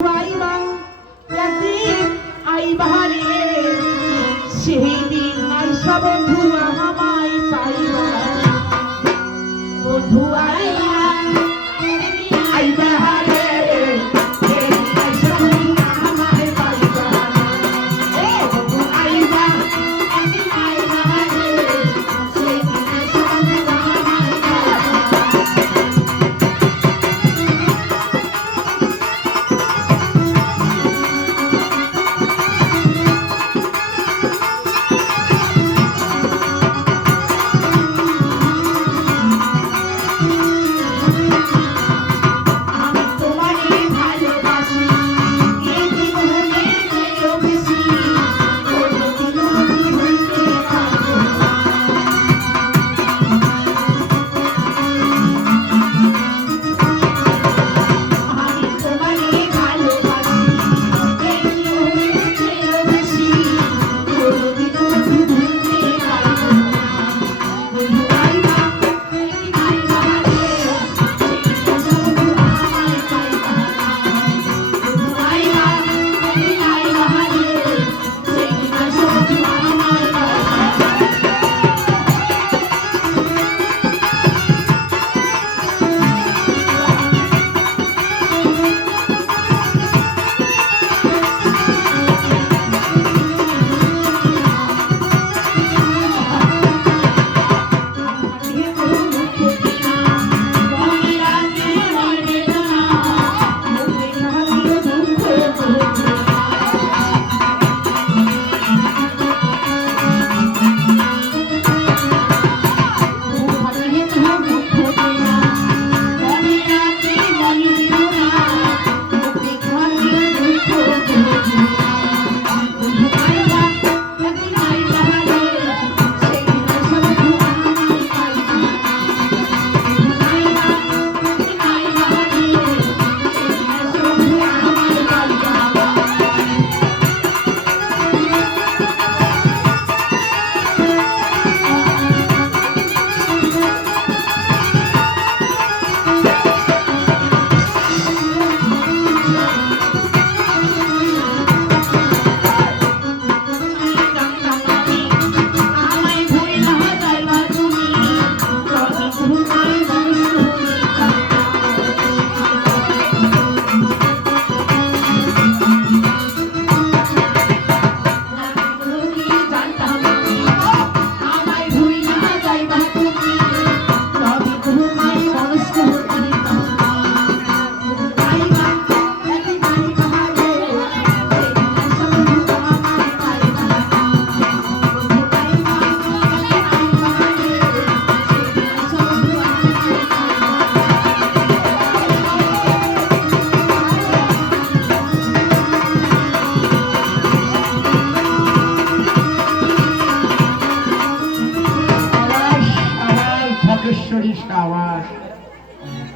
আইবা একদিন আইবা রে সেই দিন আইসা বন্ধু আমায় পাইবা বন্ধু আইবা আইবা রে সেই দিন আইসা বন্ধু আমায় পাইবা ও বন্ধু আইবা একদিন আইবা রে সেই দিন আইসা বন্ধু আমায় পাইবা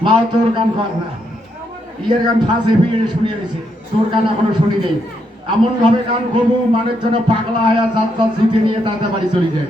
মা তোর গান ইয়ের গান ফাঁসে ফিরে শুনে গেছে, তোর গান এখনো শুনি নেই। এমন ভাবে গান করবো মানের জন্য পাগলা হয়ে জাত জাত জুতে নিয়ে তাতে বাড়ি চলে যায়।